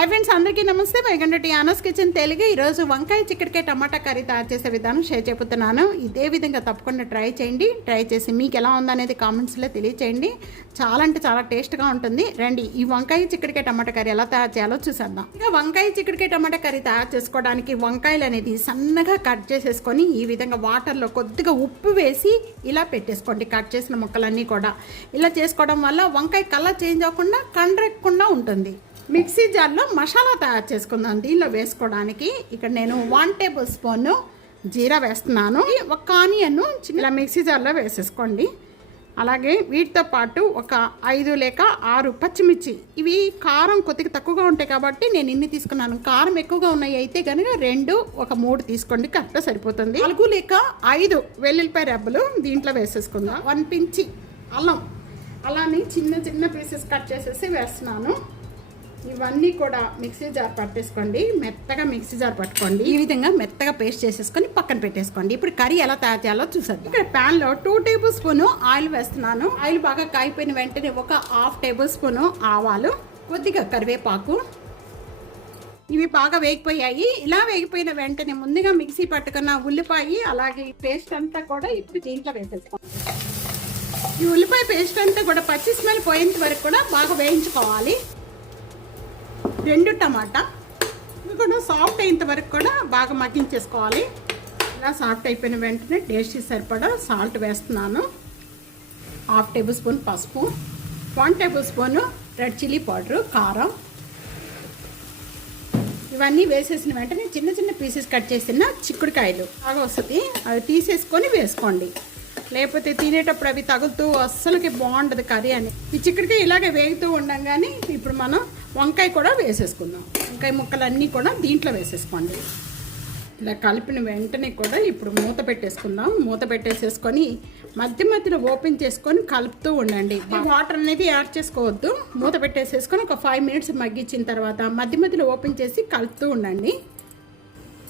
అందరికీ నమస్తే. వైగండ anus kitchen Telugu ఈరోజు వంకాయ చిక్కడికాయ టమాటా కర్రీ తయారు చేసే విధానం షేర్ చెబుతున్నాను ఇదే విధంగా తప్పకుండా ట్రై చేయండి. ట్రై చేసి మీకు ఎలా ఉందనేది కామెంట్స్లో తెలియచేయండి. చాలా అంటే చాలా టేస్ట్గా ఉంటుంది. రండి ఈ వంకాయ చిక్కడికాయ టమాటా కర్రీ ఎలా తయారు చేయాలో చూసేద్దాం. ఇంకా వంకాయ చిక్కడికాయ టమాటా కర్రీ తయారు చేసుకోవడానికి వంకాయలు అనేది సన్నగా కట్ చేసేసుకొని ఈ విధంగా వాటర్లో కొద్దిగా ఉప్పు వేసి ఇలా పెట్టేసుకోండి కట్ చేసిన ముక్కలన్నీ కూడా. ఇలా చేసుకోవడం వల్ల వంకాయ కలర్ చేంజ్ అవ్వకుండా కండ్రెక్కకుండా ఉంటుంది. మిక్సీ జార్లో మసాలా తయారు చేసుకుందాం దీనిలో వేసుకోవడానికి. ఇక్కడ నేను వన్ టేబుల్ స్పూన్ జీరా వేస్తున్నాను. ఒక ఆనియన్ ఇలా మిక్సీ జార్లో వేసేసుకోండి. అలాగే వీటితో పాటు ఒక ఐదు లేక ఆరు పచ్చిమిర్చి. ఇవి కారం కొద్దిగా తక్కువగా ఉంటాయి కాబట్టి నేను ఇన్ని తీసుకున్నాను. కారం ఎక్కువగా ఉన్నాయి అయితే కనుక రెండు ఒక మూడు తీసుకోండి. కరెక్ట్గా సరిపోతుంది. నాలుగు లేక ఐదు వెల్లుల్లిపాయ రెబ్బలు దీంట్లో వేసేసుకుందాం. వన్ పించి అల్లం. అలానే చిన్న చిన్న పీసెస్ కట్ చేసేసి వేస్తున్నాను. ఇవన్నీ కూడా మిక్సీ జార్ పట్టేసుకోండి. మెత్తగా మిక్సీ జార్ పట్టుకోండి. ఈ విధంగా మెత్తగా పేస్ట్ చేసేసుకొని పక్కన పెట్టేసుకోండి. ఇప్పుడు కర్రీ ఎలా తయారు చేయాలో చూసారు ఇక్కడ ప్యాన్లో టూ టేబుల్ స్పూన్ ఆయిల్ వేస్తున్నాను. ఆయిల్ బాగా కాగిపోయిన వెంటనే ఒక హాఫ్ టేబుల్ స్పూన్ ఆవాలు కొద్దిగా కరివేపాకు. ఇవి బాగా వేగిపోయాయి. ఇలా వేగిపోయిన వెంటనే ముందుగా మిక్సీ పట్టుకున్న ఉల్లిపాయ అలాగే పేస్ట్ అంతా కూడా ఇప్పుడు దీంట్లో వేసేసుకోండి. ఈ ఉల్లిపాయ పేస్ట్ అంతా కూడా పచ్చి స్మెల్ పోయేంత వరకు కూడా బాగా వేయించుకోవాలి. రెండు టమాటా. ఇవి కూడా సాఫ్ట్ అయ్యేంత వరకు కూడా బాగా మగ్గించేసుకోవాలి. ఇలా సాఫ్ట్ అయిపోయిన వెంటనే టేస్ట్ సరిపడా సాల్ట్ వేస్తున్నాను. హాఫ్ టేబుల్ స్పూన్ పసుపు one tablespoon red chilli powder కారం. ఇవన్నీ వేసేసిన వెంటనే చిన్న చిన్న పీసెస్ కట్ చేసిన చిక్కుడుకాయలు బాగా వస్తుంది. అవి తీసేసుకొని వేసుకోండి. లేకపోతే తినేటప్పుడు అవి తగులుతూ అస్సలకి బాగుంటుంది కర్రీ అని. ఈ చిక్కుడుకాయ ఇలాగే వేగుతూ ఉండంగానే ఇప్పుడు మనం వంకాయ కూడా వేసేసుకుందాం. వంకాయ ముక్కలన్నీ కూడా దీంట్లో వేసేసుకోండి. ఇలా కలిపిన వెంటనే కూడా ఇప్పుడు మూత పెట్టేసుకుందాం. మూత పెట్టేసేసుకొని మధ్య మధ్యలో ఓపెన్ చేసుకొని కలుపుతూ ఉండండి. వాటర్ అనేది యాడ్ చేసుకోవద్దు. మూత పెట్టేసేసుకొని ఒక ఫైవ్ మినిట్స్ మగ్గించిన తర్వాత మధ్య మధ్యలో ఓపెన్ చేసి కలుపుతూ ఉండండి.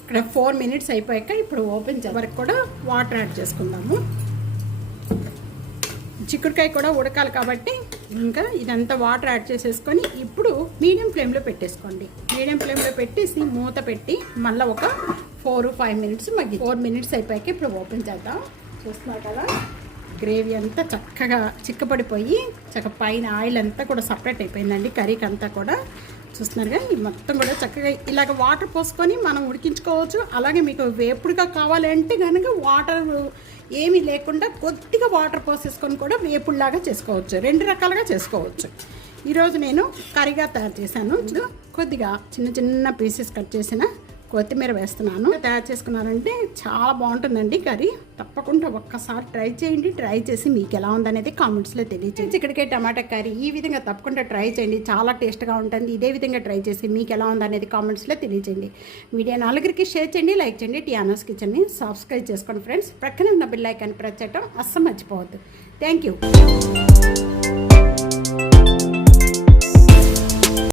ఇక్కడ ఫోర్ మినిట్స్ అయిపోయాక ఇప్పుడు ఓపెన్ వరకు కూడా వాటర్ యాడ్ చేసుకుందాము. చిక్కుడుకాయ కూడా ఉడకాలి కాబట్టి ఇంకా ఇదంతా వాటర్ యాడ్ చేసేసుకొని ఇప్పుడు మీడియం ఫ్లేమ్లో పెట్టేసుకోండి. మీడియం ఫ్లేమ్లో పెట్టేసి మూత పెట్టి మళ్ళీ ఒక ఫోర్ ఫైవ్ మినిట్స్ మగ్గి ఫోర్ మినిట్స్ అయిపోయాక ఇప్పుడు ఓపెన్ చేద్దాం. చూస్తున్నారు కదా? గ్రేవీ అంతా చక్కగా చిక్కపడిపోయి చక్క పైన ఆయిల్ అంతా కూడా సపరేట్ అయిపోయిందండి కర్రీకి అంతా కూడా. చూస్తున్నారుగా ఈ మొత్తం కూడా చక్కగా ఇలాగ వాటర్ పోసుకొని మనం ఉడికించుకోవచ్చు. అలాగే మీకు వేపుడుగా కావాలంటే కనుక వాటర్ ఏమీ లేకుండా కొద్దిగా వాటర్ పోసేసుకొని కూడా వేపుడులాగా చేసుకోవచ్చు. రెండు రకాలుగా చేసుకోవచ్చు. ఈరోజు నేను కర్రీగా తయారు చేశాను. కొద్దిగా చిన్న చిన్న పీసెస్ కట్ చేసిన కొత్తిమీర వేస్తున్నాను. తయారు చేసుకున్నారంటే చాలా బాగుంటుందండి కర్రీ. తప్పకుండా ఒక్కసారి ట్రై చేయండి. ట్రై చేసి మీకు ఎలా ఉందనేది కామెంట్స్లో తెలియచేయండి. ఇక్కడికే టమాటా కర్రీ. ఈ విధంగా తప్పకుండా ట్రై చేయండి. చాలా టేస్ట్గా ఉంటుంది. ఇదే విధంగా ట్రై చేసి మీకు ఎలా ఉందనేది కామెంట్స్లో తెలియచేయండి. వీడియో నలుగురికి షేర్ చేయండి లైక్ చేయండి టియానోస్ కిచెన్ని సబ్స్క్రైబ్ చేసుకోండి ఫ్రెండ్స్. ప్రక్కనే ఉన్న బిల్ ఐకాన్ ప్రెస్ చేయడం అస్సలు మర్చిపోవద్దు. Thank you